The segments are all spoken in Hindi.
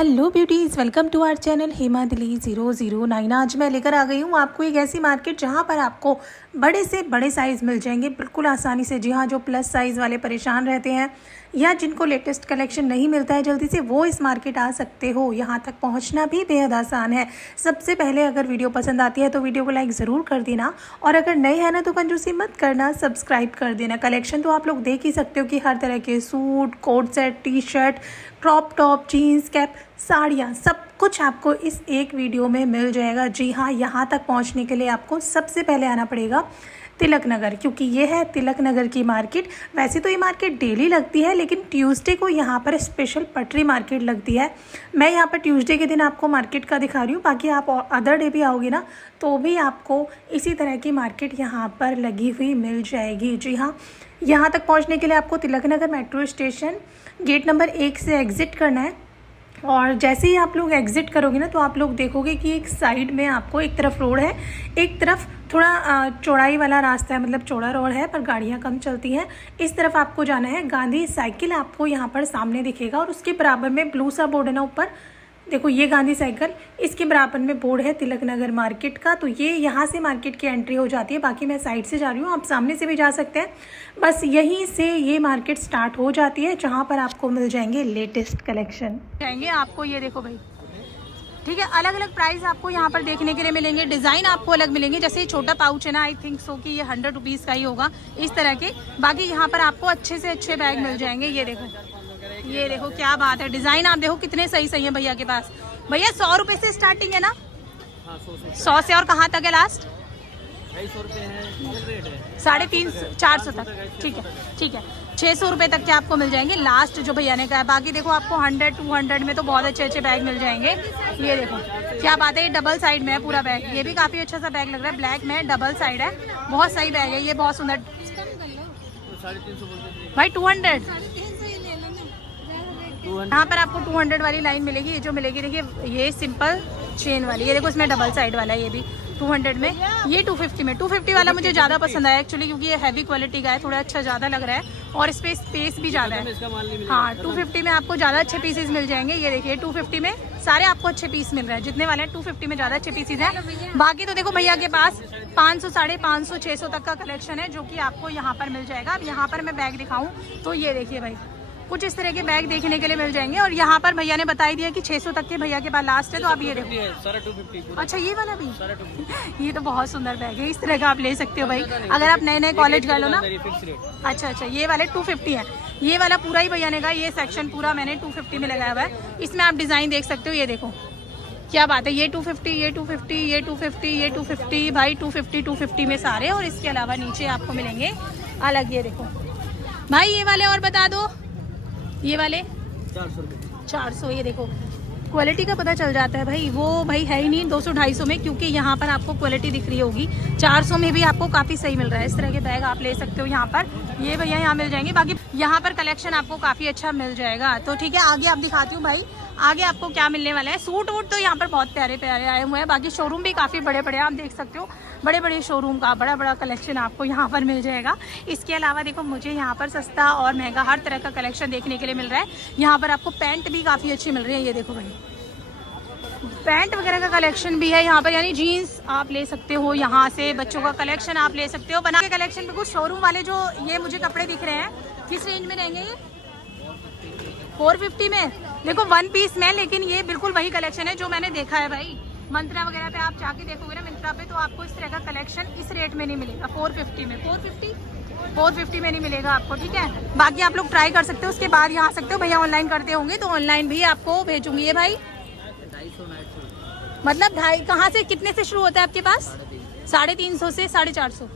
Hello beauties, welcome to our channel Hema दिली 009। आज मैं लेकर आ गई हूँ आपको एक ऐसी मार्केट जहाँ पर आपको बड़े से बड़े साइज़ मिल जाएंगे बिल्कुल आसानी से। जी हाँ, जो प्लस साइज़ वाले परेशान रहते हैं या जिनको लेटेस्ट कलेक्शन नहीं मिलता है जल्दी से, वो इस मार्केट आ सकते हो। यहाँ तक पहुँचना भी बेहद आसान है। सबसे पहले अगर वीडियो पसंद आती है तो वीडियो को लाइक ज़रूर कर देना, और अगर नए हैं ना तो कंजूसी मत करना, सब्सक्राइब कर देना। कलेक्शन तो आप लोग देख ही सकते हो कि हर तरह के suit, coat set, T shirt, crop top, jeans, cap, साड़ियाँ, सब कुछ आपको इस एक वीडियो में मिल जाएगा। जी हाँ, यहाँ तक पहुँचने के लिए आपको सबसे पहले आना पड़ेगा तिलक नगर, क्योंकि ये है तिलक नगर की मार्केट। वैसे तो ये मार्केट डेली लगती है, लेकिन ट्यूसडे को यहाँ पर स्पेशल पटरी मार्केट लगती है। मैं यहाँ पर ट्यूसडे के दिन आपको मार्केट का दिखा रही हूँ, बाकी आप अदर डे भी आओगे ना तो भी आपको इसी तरह की मार्केट यहाँ पर लगी हुई मिल जाएगी। जी हाँ, यहाँ तक पहुँचने के लिए आपको Tilak Nagar metro station gate number 1 से एग्ज़िट करना है। और जैसे ही आप लोग एग्ज़िट करोगे ना तो आप लोग देखोगे कि एक साइड में आपको एक तरफ रोड है, एक तरफ थोड़ा चौड़ाई वाला रास्ता है, मतलब चौड़ा रोड है पर गाड़ियाँ कम चलती हैं। इस तरफ आपको जाना है। गांधी साइकिल आपको यहाँ पर सामने दिखेगा, और उसके बराबर में ब्लू सा बोर्ड है ना ऊपर, देखो ये गांधी साइकिल, इसके बराबर में बोर्ड है तिलक नगर मार्केट का। तो ये यहाँ से मार्केट की एंट्री हो जाती है। बाकी मैं साइड से जा रही हूँ, आप सामने से भी जा सकते हैं। बस यहीं से ये मार्केट स्टार्ट हो जाती है, जहाँ पर आपको मिल जाएंगे लेटेस्ट कलेक्शन जाएंगे आपको। ये देखो भाई, ठीक है, अलग अलग प्राइस आपको यहाँ पर देखने के लिए मिलेंगे। डिज़ाइन आपको अलग मिलेंगे। जैसे ये छोटा पाउच है ना, आई थिंक सो कि ये 100 रुपीज़ का ही होगा, इस तरह के। बाकी यहाँ पर आपको अच्छे से अच्छे बैग मिल जाएंगे। ये देखो क्या बात है, डिजाइन आप देखो कितने सही सही है भैया के पास। भैया 100 रुपए से स्टार्टिंग है ना? 100 से और कहाँ तक है लास्ट? 250 रुपए है, 350 400 तक। ठीक है 600 रुपए तक के आपको मिल जाएंगे लास्ट, जो भैया ने कहा है। बाकी देखो आपको 100-200 में तो बहुत अच्छे अच्छे बैग मिल जाएंगे। ये देखो क्या बात है, ये डबल साइड में है पूरा बैग। ये भी काफी अच्छा सा बैग लग रहा है, ब्लैक में डबल साइड है, बहुत सही बैग है ये, बहुत सुंदर। भाई 200 यहाँ पर आपको 200 वाली लाइन मिलेगी। ये जो मिलेगी देखिए, ये सिंपल चेन वाली, ये देखो इसमें डबल साइड वाला है, ये भी 200 में। ये 250 में, 250 वाला मुझे ज़्यादा पसंद आया एक्चुअली, क्योंकि ये हैवी क्वालिटी का है, थोड़ा अच्छा ज़्यादा लग रहा है और इस पर स्पेस भी ज़्यादा है। हाँ, 250 में आपको ज़्यादा अच्छे पीसेज मिल जाएंगे। ये देखिए 250 में सारे आपको अच्छे पीस मिल रहे हैं, जितने वाले हैं 250 में ज़्यादा अच्छे पीसेज हैं। बाकी तो देखो भैया के पास 500, 550, 600 तक का कलेक्शन है, जो कि आपको यहाँ पर मिल जाएगा। अब यहाँ पर मैं बैग दिखाऊँ तो ये देखिए भाई, कुछ इस तरह के बैग देखने के लिए मिल जाएंगे। और यहाँ पर भैया ने बताई दिया कि 600 तक के भैया के पास लास्ट है, तो आप ये देखो। अच्छा, ये वाला भी, ये तो बहुत सुंदर बैग है, इस तरह का आप ले सकते हो भाई, अगर आप नए नए कॉलेज गए हो ना। अच्छा, ये वाले 250 है। ये वाला पूरा ही भैया ने कहा, ये सेक्शन पूरा मैंने 250 में लगाया हुआ है। इसमें आप डिज़ाइन देख सकते हो, ये देखो क्या बात है। ये 250, ये 250, ये 250, ये 250, भाई 250 में सारे। और इसके अलावा नीचे आपको मिलेंगे अलग, ये देखो भाई, ये वाले और बता दो, ये वाले 400। ये देखो क्वालिटी का पता चल जाता है भाई, वो भाई है ही नहीं 200-250 में, क्योंकि यहाँ पर आपको क्वालिटी दिख रही होगी। 400 में भी आपको काफ़ी सही मिल रहा है। इस तरह के बैग आप ले सकते हो यहाँ पर, ये भैया यहाँ मिल जाएंगे। बाकी यहाँ पर कलेक्शन आपको काफ़ी अच्छा मिल जाएगा। तो ठीक है, आगे आप दिखाती हूँ भाई, आगे आपको क्या मिलने वाला है। सूट वूट तो यहाँ पर बहुत प्यारे प्यारे आए हुए हैं। बाकी शोरूम भी काफ़ी बड़े बड़े आप देख सकते हो, बड़े बड़े शोरूम का बड़ा बड़ा कलेक्शन आपको यहाँ पर मिल जाएगा। इसके अलावा देखो, मुझे यहाँ पर सस्ता और महंगा हर तरह का कलेक्शन देखने के लिए मिल रहा है। यहाँ पर आपको पैंट भी काफ़ी अच्छी मिल रही है। ये देखो भाई, पैंट वगैरह का कलेक्शन भी है यहाँ पर, यानी जीन्स आप ले सकते हो यहाँ से, बच्चों का कलेक्शन आप ले सकते हो। बना के कलेक्शन पे कुछ शोरूम वाले जो ये मुझे कपड़े दिख रहे हैं, किस रेंज में रहेंगे ये? 450 में। देखो 1 पीस में, लेकिन ये बिल्कुल वही कलेक्शन है जो मैंने देखा है भाई। मंत्रा वगैरह पे आप जाके देखोगे ना, मिंत्रा पे, तो आपको इस तरह का कलेक्शन इस रेट में नहीं मिलेगा। 450 में, 450 में नहीं मिलेगा आपको, ठीक है। बाकी आप लोग ट्राई कर सकते हो, उसके बाद यहाँ आ सकते हो। भैया ऑनलाइन करते होंगे तो ऑनलाइन भी आपको भेजूंगी। ये भाई मतलब ढाई, कहाँ से कितने से शुरू होता है आपके पास? 350 से 450,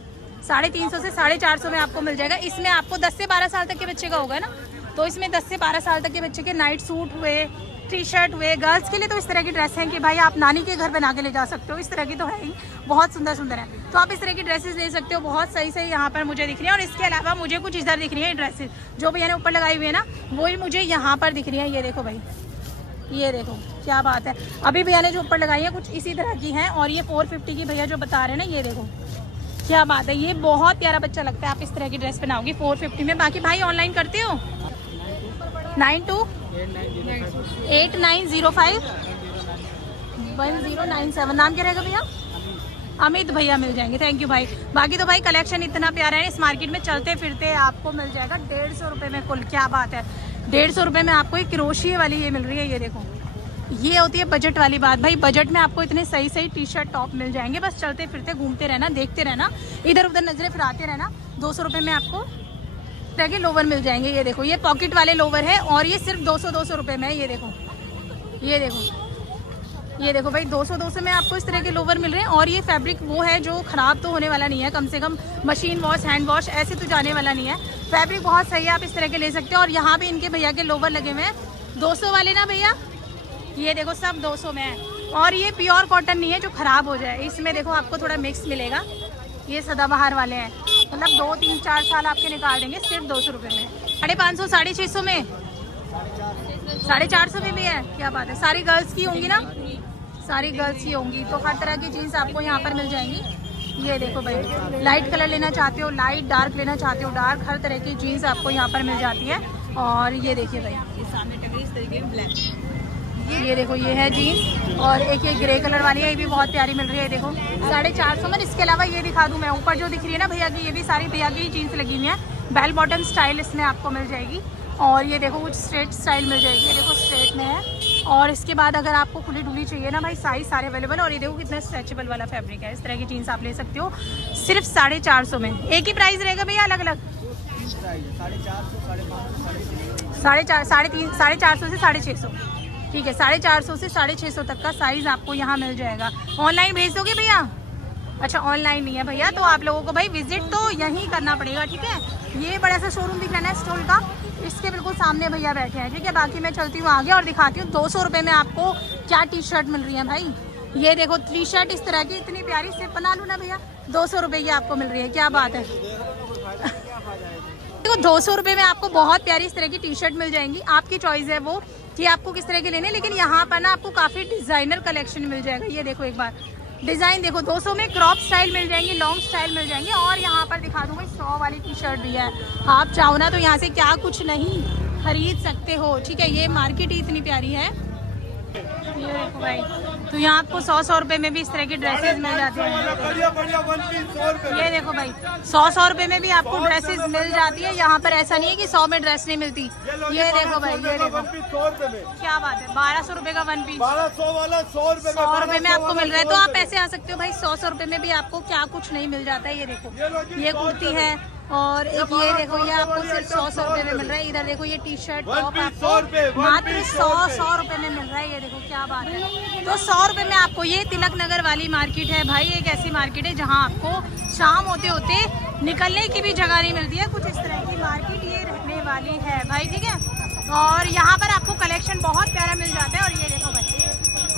350 से 450 में आपको मिल जाएगा। इसमें आपको 10 से 12 साल तक के बच्चे का होगा ना, तो इसमें 10 से 12 साल तक के बच्चे के नाइट सूट हुए, टी शर्ट हुए। गर्ल्स के लिए तो इस तरह की ड्रेस है कि भाई आप नानी के घर बना के ले जा सकते हो, इस तरह की तो है ही, बहुत सुंदर सुंदर है। तो आप इस तरह की ड्रेसेस ले सकते हो, बहुत सही सही यहाँ पर मुझे दिख रही है। और इसके अलावा मुझे कुछ इधर दिख रही है ड्रेसेस, जो भैया ने ऊपर लगाई हुई है ना, वही मुझे यहाँ पर दिख रही है। ये देखो भाई, ये देखो क्या बात है, अभी भैया ने जो ऊपर लगाई है कुछ इसी तरह की है। और ये 450 की भैया जो बता रहे हैं ना, ये देखो क्या बात है, ये बहुत प्यारा बच्चा लगता है। आप इस तरह की ड्रेस बनाओगे 450 में। बाकी भाई ऑनलाइन करते हो? 92 89051097। नाम क्या रहेगा भैया? अमित भैया मिल जाएंगे। थैंक यू भाई। बाकी तो भाई कलेक्शन इतना प्यारा है, इस मार्केट में चलते फिरते आपको मिल जाएगा 150 रुपये में कुल। क्या बात है, 150 रुपये में आपको एक क्रोशिया वाली ये मिल रही है। ये देखो, ये होती है बजट वाली बात भाई। बजट में आपको इतने सही सही टी शर्ट टॉप मिल जाएंगे। बस चलते फिरते घूमते रहना, देखते रहना, इधर उधर नजरें फिराते रहना। 200 रुपये में आपको तरह के लोवर मिल जाएंगे। ये देखो, ये पॉकेट वाले लोवर है और ये सिर्फ 200 रुपये में है। ये देखो, ये देखो, ये देखो भाई, 200 में आपको इस तरह के लोवर मिल रहे हैं। और ये फैब्रिक वो है जो ख़राब तो होने वाला नहीं है, कम से कम मशीन वॉश हैंड वॉश ऐसे तो जाने वाला नहीं है। फैब्रिक बहुत सही है, आप इस तरह के ले सकते हो। और यहाँ भी इनके भैया के लोवर लगे हुए हैं 200 वाले ना भैया। ये देखो, सब 200 में है। और ये प्योर कॉटन नहीं है जो ख़राब हो जाए। इसमें देखो आपको थोड़ा मिक्स मिलेगा। ये सदाबहार वाले हैं, मतलब 2, 3, 4 साल आपके निकाल देंगे सिर्फ 200 रुपये में। 550, 650 में, 450 में भी है। क्या बात है, सारी गर्ल्स की होंगी ना? सारी गर्ल्स की होंगी। तो हर तरह की जीन्स आपको यहाँ पर मिल जाएंगी। ये देखो भाई, लाइट कलर लेना चाहते हो लाइट, डार्क लेना चाहते हो डार्क, हर तरह की जीन्स आपको यहाँ पर मिल जाती है। और ये देखिए भाई, ये देखो, ये है जीन्स। और एक ये ग्रे कलर वाली है, ये भी बहुत प्यारी मिल रही है। देखो 450 में। इसके अलावा ये दिखा दूँ मैं, ऊपर जो दिख रही है ना भैया की, ये भी सारी भैया की जीन्स लगी हुई है। बेल बॉटम स्टाइल इसमें आपको मिल जाएगी। और ये देखो कुछ स्ट्रेट स्टाइल मिल जाएगी। ये देखो स्ट्रेट में है। और इसके बाद अगर आपको खुली डुली चाहिए ना भाई, साइज सारे अवेलेबल। और ये देखो कितना स्ट्रेचेबल वाला फैब्रिक है। इस तरह की जीन्स आप ले सकते हो सिर्फ 450 में। एक ही प्राइस रहेगा भैया, अलग अलग? 450 से 650। ठीक है, 450 से 650 तक का साइज आपको यहाँ मिल जाएगा। ऑनलाइन भेज दोगे भैया? अच्छा, ऑनलाइन नहीं है भैया, तो आप लोगों को भाई विजिट तो यहीं करना पड़ेगा। ठीक है, ये बड़ा सा शोरूम दिख रहा है ना स्टॉल का, इसके बिल्कुल सामने भैया बैठे हैं। ठीक है, बाकी मैं चलती हूँ आगे और दिखाती हूँ 200 रुपये में आपको क्या टी शर्ट मिल रही है भाई। ये देखो टी शर्ट इस तरह की, इतनी प्यारी, सिर्फ बना लूँ ना भैया, 200 रुपये की आपको मिल रही है। क्या बात है। देखो 200 रुपये में आपको बहुत प्यारी इस तरह की टी शर्ट मिल जाएंगी। आपकी चॉइस है वो कि आपको किस तरह के लेने। लेकिन यहाँ पर ना आपको काफ़ी डिज़ाइनर कलेक्शन मिल जाएगा। ये देखो एक बार डिज़ाइन देखो, 200 में क्रॉप स्टाइल मिल जाएंगी, लॉन्ग स्टाइल मिल जाएंगे। और यहाँ पर दिखा दूँगा 100 वाली टी शर्ट भी है। आप चाहो ना तो यहाँ से क्या कुछ नहीं खरीद सकते हो। ठीक है, ये मार्केट ही इतनी प्यारी है। ये देखो भाई, तो यहाँ आपको 100 रुपये में भी इस तरह की ड्रेसेस मिल जाती हैं। ये देखो भाई, 100 रुपये में भी आपको ड्रेसेस मिल जाती है। यहाँ पर ऐसा नहीं है कि 100 में ड्रेस नहीं मिलती। ये देखो भाई, ये देखो क्या बात है, 1200 रुपये का वन पीस, 100 रुपये में आपको मिल रहा है। तो आप ऐसे आ सकते हो भाई, 100 रुपये में भी आपको क्या कुछ नहीं मिल जाता है। ये देखो, ये कुर्ती है। और एक ये देखो, ये आपको सिर्फ 100 रुपये में मिल रहा है। इधर देखो, ये टी शर्ट टॉप आपको मात्र 100 रुपये में मिल रहा है। ये देखो क्या बात है। तो 100 रुपये में आपको ये तिलक नगर वाली मार्केट है भाई। एक ऐसी मार्केट है जहाँ आपको शाम होते होते निकलने की भी जगह नहीं मिलती है। कुछ इस तरह की मार्केट ये रहने वाली है भाई। ठीक है, और यहाँ पर आपको कलेक्शन बहुत प्यारा मिल जाता है। और ये देखो भाई,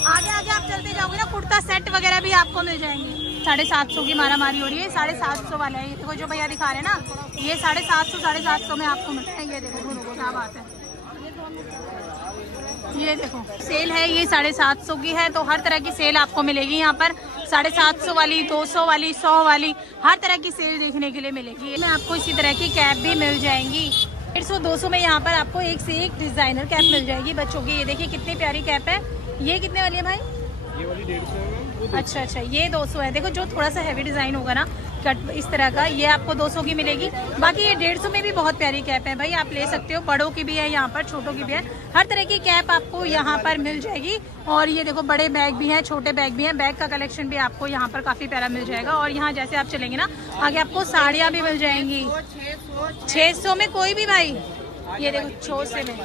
आगे आगे आप चलते जाओगे ना, कुर्ता सेट वगैरह भी आपको मिल जाएंगे। 750 की मारा मारी हो रही है, 750 वाला है। ये देखो जो भैया दिखा रहे हैं ना, ये 750 में आपको मिलता है। ये देखो क्या बात है। ये देखो सेल है, ये 750 की है। तो हर तरह की सेल आपको मिलेगी यहाँ पर, 750 वाली, 200 वाली, 100 वाली, हर तरह की सेल देखने के लिए मिलेगी। मैं आपको इसी तरह की कैप भी मिल जाएंगी 150, 200 में। यहाँ पर आपको एक से एक डिजाइनर कैप मिल जाएगी बच्चों की। ये देखिए कितनी प्यारी कैप है। ये कितने वाली है भाई? ये वाली 150 है। अच्छा, ये 200 है। देखो जो थोड़ा सा हैवी डिजाइन होगा ना, कट इस तरह का, ये आपको 200 की मिलेगी। बाकी ये 150 में भी बहुत प्यारी कैप है भाई, आप ले सकते हो। बड़ों की भी है यहाँ पर, छोटों की भी है, हर तरह की कैप आपको यहाँ पर मिल जाएगी। और ये देखो बड़े बैग भी हैं, छोटे बैग भी हैं। बैग का कलेक्शन भी आपको यहाँ पर काफ़ी प्यारा मिल जाएगा। और यहाँ जैसे आप चलेंगे ना, आगे आपको साड़ियाँ भी मिल जाएंगी 600 में कोई भी भाई। ये देखो 600 में,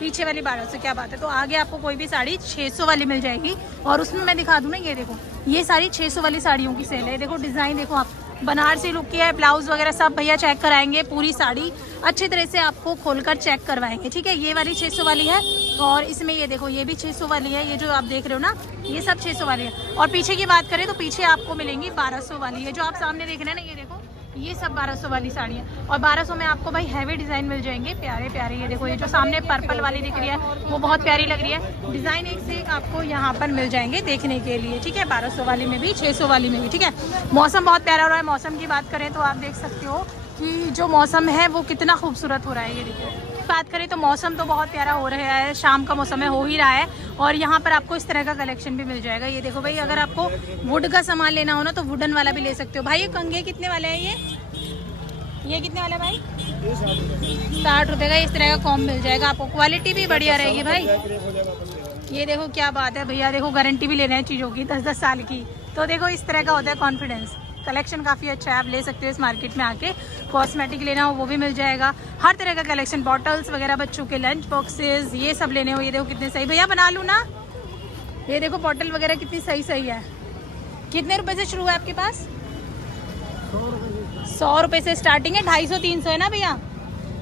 पीछे वाली 1200। क्या बात है। तो आगे आपको कोई भी साड़ी 600 वाली मिल जाएगी। और उसमें मैं दिखा दूँ ना, ये देखो ये सारी 600 वाली साड़ियों की सेल है। देखो डिज़ाइन देखो आप, बनारसी लुक की है, ब्लाउज वगैरह सब भैया चेक कराएंगे। पूरी साड़ी अच्छी तरह से आपको खोलकर चेक करवाएंगे। ठीक है, ये वाली 600 वाली है। और इसमें ये देखो, ये भी 600 वाली है। ये जो आप देख रहे हो ना, ये सब 600 वाली है। और पीछे की बात करें तो पीछे आपको मिलेंगी 1200 वाली है। जो आप सामने देख रहे हैं ना, ये देखो, ये सब 1200 वाली साड़ी है। और 1200 में आपको भाई हैवी डिज़ाइन मिल जाएंगे, प्यारे प्यारे। ये देखो, ये जो सामने पर्पल वाली दिख रही है वो बहुत प्यारी लग रही है। डिज़ाइन एक से एक आपको यहाँ पर मिल जाएंगे देखने के लिए। ठीक है, 1200 वाली में भी, 600 वाली में भी। ठीक है, मौसम बहुत प्यारा हो रहा है। मौसम की बात करें तो आप देख सकते हो कि जो मौसम है वो कितना खूबसूरत हो रहा है। ये देखिए बात करें तो मौसम तो बहुत प्यारा हो रहा है, शाम का मौसम है, हो ही रहा है। और यहाँ पर आपको इस तरह का कलेक्शन भी मिल जाएगा। ये देखो भाई, अगर आपको वुड का सामान लेना हो ना तो वुडन वाला भी ले सकते हो भाई। ये कंघे कितने वाले हैं? ये कितने वाला है भाई? 60 रुपये का इस तरह का कॉम्ब मिल जाएगा आपको। क्वालिटी भी बढ़िया रहेगी भाई। ये देखो क्या बात है भैया, देखो गारंटी भी ले रहे हैं चीज़ों की 10-10 साल की। तो देखो इस तरह का होता है कॉन्फिडेंस। कलेक्शन काफ़ी अच्छा है, आप ले सकते हो इस मार्केट में आके। कॉस्मेटिक लेना हो वो भी मिल जाएगा, हर तरह का कलेक्शन, बॉटल्स वगैरह, बच्चों के लंच बॉक्सेस, ये सब लेने हो। ये देखो कितने सही, भैया बना लूँ ना? ये देखो बॉटल वगैरह कितनी सही सही है। कितने रुपए से शुरू है आपके पास? 100 रुपये से स्टार्टिंग है, 250-300 है ना भैया?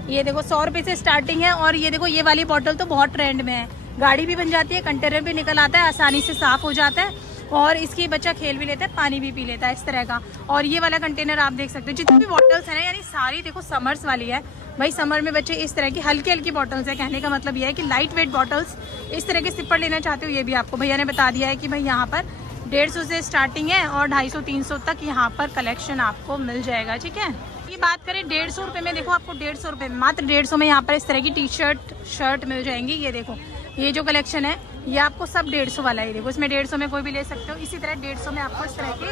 ये देखो 100 रुपये से स्टार्टिंग है। और ये देखो ये वाली बॉटल तो बहुत ट्रेंड में है, गाड़ी भी बन जाती है, कंटेनर भी निकल आता है, आसानी से साफ हो जाता है। और इसकी बच्चा खेल भी लेता है, पानी भी पी लेता है इस तरह का। और ये वाला कंटेनर आप देख सकते हो, जितनी भी बॉटल्स है ना, यानी सारी देखो समर्स वाली है भाई। समर में बच्चे इस तरह की हल्की हल्की बॉटल्स है। कहने का मतलब ये है कि लाइट वेट बॉटल्स, इस तरह के सिपर लेना चाहते हो, ये भी आपको भैया ने बता दिया है कि भाई यहाँ पर 150 से स्टार्टिंग है और 250-300 तक यहाँ पर कलेक्शन आपको मिल जाएगा। ठीक है, ये बात करें 150 रुपये में, देखो आपको 150 रुपये में, मात्र 150 में यहाँ पर इस तरह की टी शर्ट मिल जाएंगी। ये देखो ये जो कलेक्शन है ये आपको सब 150 वाला ही। देखो इसमें 150 में कोई भी ले सकते हो। इसी तरह 150 में आपको इस तरह के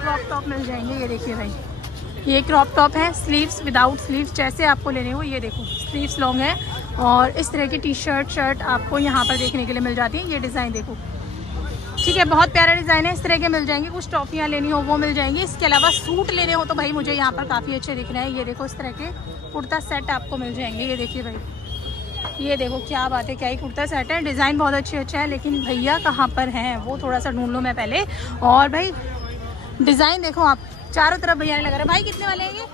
क्रॉप टॉप मिल जाएंगे। ये देखिए भाई, ये क्रॉप टॉप है, स्लीव्स विदाउट स्लीव्स, जैसे आपको लेने हो। ये देखो स्लीव्स लॉन्ग है और इस तरह की टी शर्ट आपको यहाँ पर देखने के लिए मिल जाती है। ये डिज़ाइन देखो, ठीक है, बहुत प्यारा डिज़ाइन है, इस तरह के मिल जाएंगे। कुछ टॉफियाँ लेनी हो वो मिल जाएंगी। इसके अलावा सूट लेने हो तो भाई मुझे यहाँ पर काफ़ी अच्छे दिख रहे हैं। ये देखो इस तरह के कुर्ता सेट आपको मिल जाएंगे। ये देखिए भाई, ये देखो क्या बात है, क्या ही कुर्ता सेट है। डिज़ाइन बहुत अच्छा है, लेकिन भैया कहाँ पर हैं वो थोड़ा सा ढूंढ लो मैं पहले। और भाई डिज़ाइन देखो आप, चारों तरफ भैया ने लगा रहा है। भाई कितने वाले हैं ये?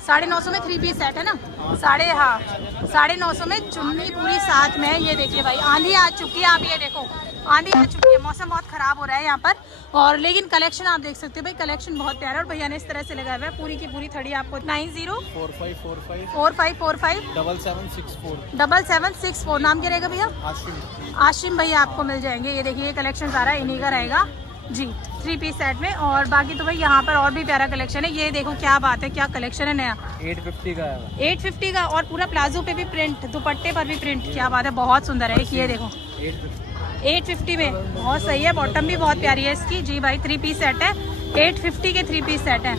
950 में 3 पीस सेट है ना? 950 में चुन्नी पूरी साथ में है। ये देखिए भाई, आंधी आ चुकी है, आप ये देखो आंधी आ चुकी है, मौसम बहुत ख़राब हो रहा है यहाँ पर। और लेकिन कलेक्शन आप देख सकते हो भाई, कलेक्शन बहुत प्यारा है। और भैया ने इस तरह से लगाया हुआ है, पूरी की पूरी थड़ी आपको 904545 नाम क्या रहेगा भैया? आशिम भैया आपको मिल जाएंगे। ये देखिए ये कलेक्शन सारा इन्हीं का रहेगा जी, 3 पीस सेट में। और बाकी तो भाई यहाँ पर और भी प्यारा कलेक्शन है। ये देखो क्या बात है, क्या कलेक्शन है नया। 850 का है। 850 का, और पूरा प्लाजो पे भी प्रिंट, दुपट्टे पर भी प्रिंट, क्या बात है, बहुत सुंदर है। ये देखो 850 में बहुत सही है। बॉटम भी बहुत प्यारी है इसकी जी भाई। 3 पीस सेट है, 850 के 3 पीस सेट है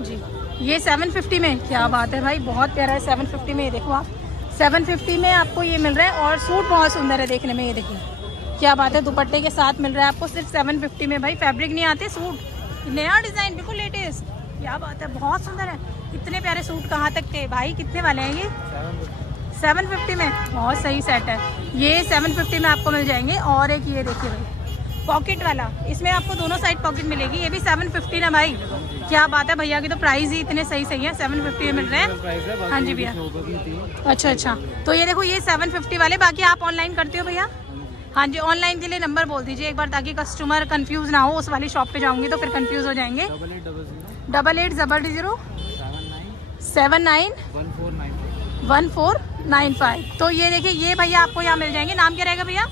जी। ये 750 में, क्या बात है भाई, बहुत प्यारा है 750 में। ये देखो आप 750 में आपको ये मिल रहा है। और सूट बहुत सुंदर है देखने में। ये देखिए क्या बात है, दुपट्टे के साथ मिल रहा है आपको सिर्फ 750 में। भाई फैब्रिक नहीं आते, सूट नया डिज़ाइन बिल्कुल लेटेस्ट, क्या बात है, बहुत सुंदर है। इतने प्यारे सूट कहाँ तक थे भाई? कितने वाले हैं ये? 750 में, बहुत सही सेट है ये। 750 में आपको मिल जाएंगे। और एक ये देखिए भाई पॉकेट वाला, इसमें आपको दोनों साइड पॉकेट मिलेगी। ये भी 750 ना भाई, क्या बात है, भैया की तो प्राइस ही इतने सही सही है। 750 में मिल रहे हैं। हाँ जी भैया, अच्छा, तो ये देखो ये 750 वाले। बाकी आप ऑनलाइन करते हो भैया? हाँ जी, ऑनलाइन के लिए नंबर बोल दीजिए एक बार, ताकि कस्टमर कंफ्यूज ना हो। उस वाली शॉप पे जाऊंगी तो फिर कंफ्यूज हो जाएंगे। 8800 791495। तो ये देखिए ये भैया आपको यहाँ मिल जाएंगे। नाम क्या रहेगा भैया?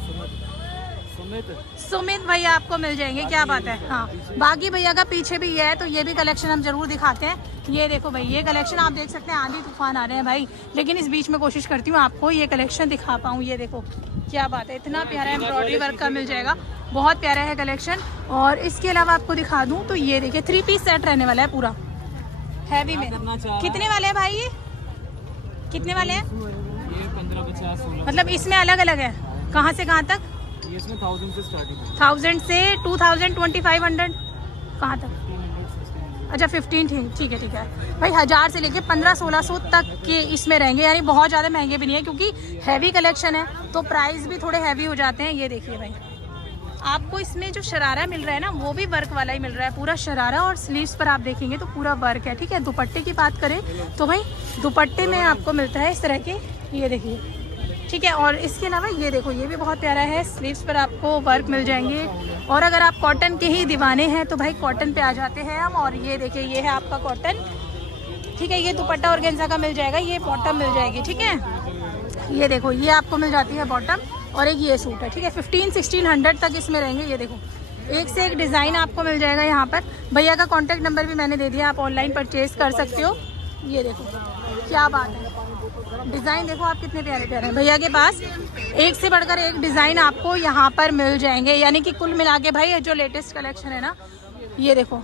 सुमित भैया आपको मिल जाएंगे, क्या बात है। हाँ, बाकी भैया का पीछे भी ये है, तो ये भी कलेक्शन हम जरूर दिखाते हैं। ये देखो भाई, ये कलेक्शन आप देख सकते हैं। आंधी तूफान आ रहे हैं भाई, लेकिन इस बीच में कोशिश करती हूँ आपको ये कलेक्शन दिखा पाऊँ। ये देखो क्या बात है, इतना प्यारा एम्ब्रॉयडरी वर्क का मिल जाएगा, बहुत प्यारा है कलेक्शन। और इसके अलावा आपको दिखा दूँ तो ये देखिए 3 पीस सेट रहने वाला है पूरा हैवी में। कितने वाले हैं भाई ये? कितने वाले हैं? 1550 मतलब इसमें अलग अलग है, कहाँ से कहाँ तक? इसमें 1000 से स्टार्टिंग है। 1000 से 2000, 2500 कहाँ तक? अच्छा 15, ठीक है भाई। 1000 से लेके 1500-1600 तक के इसमें रहेंगे, यानी बहुत ज़्यादा महंगे भी नहीं है, क्योंकि हैवी कलेक्शन है तो प्राइस भी थोड़े हैवी हो जाते हैं। ये देखिए भाई, आपको इसमें जो शरारा मिल रहा है ना, वो भी वर्क वाला ही मिल रहा है, पूरा शरारा। और स्लीव्स पर आप देखेंगे तो पूरा वर्क है। ठीक है, दुपट्टे की बात करें तो भाई दुपट्टे में आपको मिलता है इस तरह के, ये देखिए, ठीक है। और इसके अलावा ये देखो, ये भी बहुत प्यारा है, स्लीव्स पर आपको वर्क मिल जाएंगे। और अगर आप कॉटन के ही दीवाने हैं तो भाई कॉटन पे आ जाते हैं हम। और ये देखिए ये है आपका कॉटन, ठीक है। ये दुपट्टा ऑर्गेन्जा का मिल जाएगा, ये बॉटम मिल जाएगी, ठीक है। ये देखो ये आपको मिल जाती है बॉटम। और एक ये सूट है, ठीक है। 1500-1600 तक इसमें रहेंगे। ये देखो एक से एक डिज़ाइन आपको मिल जाएगा यहाँ पर। भैया का कॉन्टैक्ट नंबर भी मैंने दे दिया, आप ऑनलाइन परचेज कर सकते हो। ये देखो क्या बात है, डिज़ाइन देखो आप कितने प्यारे प्यारे हैं भैया के पास। एक से बढ़कर एक डिज़ाइन आपको यहाँ पर मिल जाएंगे, यानी कि कुल मिला के भाई जो लेटेस्ट कलेक्शन है ना, ये देखो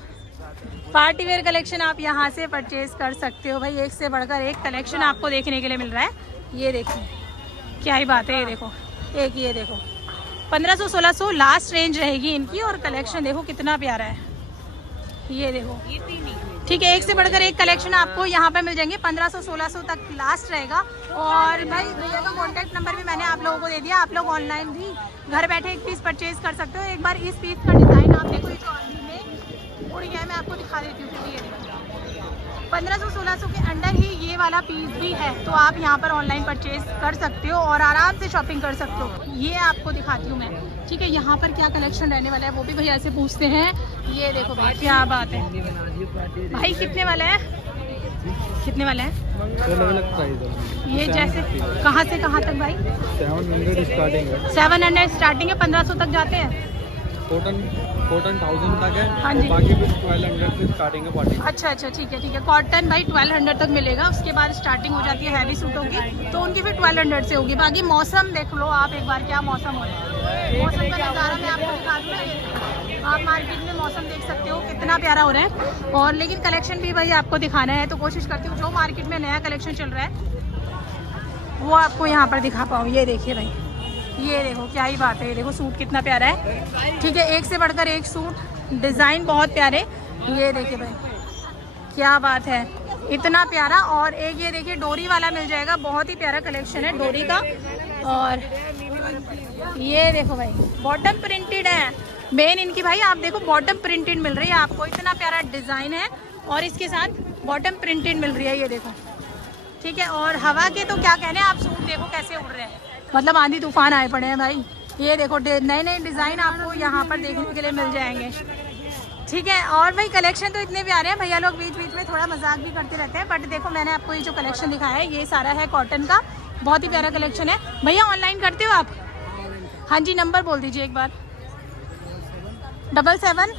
पार्टी वेयर कलेक्शन आप यहाँ से परचेज कर सकते हो भाई। एक से बढ़कर एक कलेक्शन आपको देखने के लिए मिल रहा है। ये देखिए क्या ही बात है। ये देखो एक, ये देखो 1500-1600 लास्ट रेंज रहेगी इनकी, और कलेक्शन देखो कितना प्यारा है। ये देखो ठीक है, एक से बढ़कर एक कलेक्शन आपको यहाँ पे मिल जाएंगे। 1500-1600 तक लास्ट रहेगा। और भाई भैया का कॉन्टैक्ट नंबर भी मैंने आप लोगों को दे दिया। आप लोग ऑनलाइन भी घर बैठे एक पीस परचेज कर सकते हो। एक बार इस पीस का डिज़ाइन आप देखो, जो आदमी में उड़ गया है, मैं आपको दिखा देती हूँ। ये देखो 1500-1600 के अंडर ही ये वाला पीस भी है, तो आप यहाँ पर ऑनलाइन परचेज कर सकते हो और आराम से शॉपिंग कर सकते हो। ये आपको दिखाती हूँ मैं, ठीक है। यहाँ पर क्या कलेक्शन रहने वाला है वो भी भैया से पूछते हैं। ये देखो भाई क्या बात है भाई, कितने वाला है, कितने वाला है? अलग प्राइस है ये जैसे कहाँ से कहाँ तक भाई? 700 स्टार्टिंग है। 700 स्टार्टिंग है, 1500 तक जाते हैं। कॉटन 1000 तक है। हाँ जी। बाकी फिर 1200 से स्टार्टिंग है पार्टी। अच्छा अच्छा ठीक है। कॉटन भाई 1200 तक मिलेगा। उसके बाद स्टार्टिंग हो जाती है हैवी सूटों की, तो उनकी फिर 1200 से होगी। बाकी मौसम देख लो आप एक बार, क्या मौसम हो रहा है। मौसम का नज़ारा मैं आपको दिखा दूँ। आप मार्केट में मौसम देख सकते हो कितना प्यारा हो रहा है। और लेकिन कलेक्शन भी भाई आपको दिखाना है, तो कोशिश करती हूँ जो मार्केट में नया कलेक्शन चल रहा है वो आपको यहाँ पर दिखा पाऊँ। ये देखिए भाई, ये देखो क्या ही बात है। ये देखो सूट कितना प्यारा है, ठीक है। एक से बढ़कर एक सूट, डिज़ाइन बहुत प्यारे। ये देखिए भाई क्या बात है, इतना प्यारा। और एक ये देखिए डोरी वाला मिल जाएगा, बहुत ही प्यारा कलेक्शन है डोरी का। और ये देखो भाई बॉटम प्रिंटेड है मेन इनकी भाई। आप देखो बॉटम प्रिंटेड मिल रही है आपको, इतना प्यारा डिज़ाइन है और इसके साथ बॉटम प्रिंटेड मिल रही है। ये देखो ठीक है। और हवा के तो क्या कहने, आप सूट देखो कैसे उड़ रहे हैं, मतलब आंधी तूफान आए पड़े हैं भाई। ये देखो नए नए डिज़ाइन आपको यहाँ पर देखने के लिए मिल जाएंगे, ठीक है। और भाई कलेक्शन तो इतने प्यारे हैं, भैया लोग बीच बीच में थोड़ा मजाक भी करते रहते हैं। बट देखो मैंने आपको ये जो कलेक्शन दिखाया है ये सारा है कॉटन का, बहुत ही प्यारा कलेक्शन है। भैया ऑनलाइन करते हो आप? हाँ जी, नंबर बोल दीजिए एक बार। 77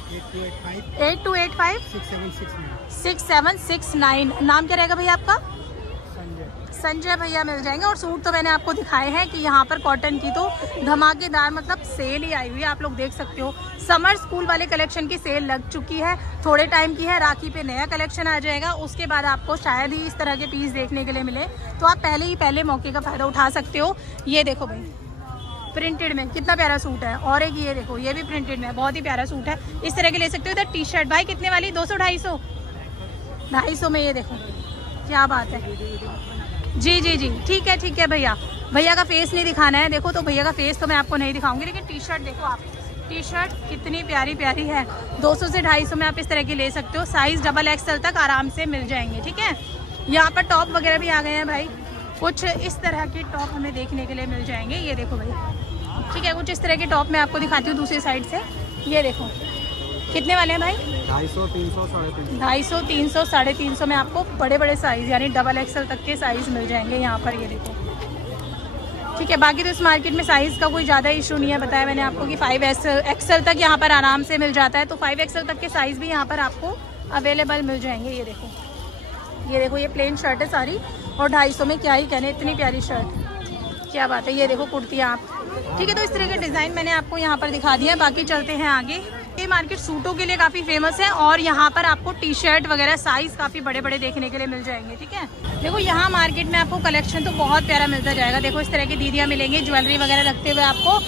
8285 6769। नाम क्या रहेगा भैया आपका? संजय भैया मिल जाएंगे। और सूट तो मैंने आपको दिखाए हैं कि यहाँ पर कॉटन की तो धमाकेदार मतलब सेल ही आई हुई है, आप लोग देख सकते हो। समर स्कूल वाले कलेक्शन की सेल लग चुकी है, थोड़े टाइम की है। राखी पे नया कलेक्शन आ जाएगा, उसके बाद आपको शायद ही इस तरह के पीस देखने के लिए मिले, तो आप पहले मौके का फ़ायदा उठा सकते हो। ये देखो भाई प्रिंटेड में कितना प्यारा सूट है। और एक ये देखो ये भी प्रिंटेड में बहुत ही प्यारा सूट है, इस तरह के ले सकते हो। इधर टी शर्ट भाई कितने वाली? 200-250 में। ये देखो क्या बात है। जी जी जी ठीक है भैया। भैया का फेस नहीं दिखाना है, देखो तो भैया का फेस तो मैं आपको नहीं दिखाऊंगी, लेकिन टी शर्ट देखो आप, टी शर्ट कितनी प्यारी प्यारी है। 200 से 250 में आप इस तरह की ले सकते हो। साइज़ XXL तक आराम से मिल जाएंगे, ठीक है। यहाँ पर टॉप वगैरह भी आ गए हैं भाई, कुछ इस तरह के टॉप हमें देखने के लिए मिल जाएंगे। ये देखो भाई ठीक है, कुछ इस तरह के टॉप मैं आपको दिखाती हूँ दूसरी साइड से। ये देखो कितने वाले हैं भाई? 250, 300, 350। 250, 300, 350 में आपको बड़े बड़े साइज़ यानी XXL तक के साइज़ मिल जाएंगे यहाँ पर। ये देखो ठीक है। बाकी तो इस मार्केट में साइज़ का कोई ज़्यादा इशू नहीं है, बताया मैंने आपको कि 5XL तक यहाँ पर आराम से मिल जाता है, तो 5XL तक के साइज़ भी यहाँ पर आपको अवेलेबल मिल जाएंगे। ये देखो ये प्लेन शर्ट है सारी, और 250 में क्या ही कहने, इतनी प्यारी शर्ट, क्या बात है। ये देखो कुर्तियाँ आप, ठीक है। तो इस तरह के डिज़ाइन मैंने आपको यहाँ पर दिखा दिया है। बाकी चलते हैं आगे। ये मार्केट सूटों के लिए काफ़ी फेमस है, और यहाँ पर आपको टी शर्ट वगैरह साइज़ काफ़ी बड़े बड़े देखने के लिए मिल जाएंगे, ठीक है। देखो यहाँ मार्केट में आपको कलेक्शन तो बहुत प्यारा मिलता जाएगा। देखो इस तरह की दीदियाँ मिलेंगी ज्वेलरी वगैरह रखते हुए आपको,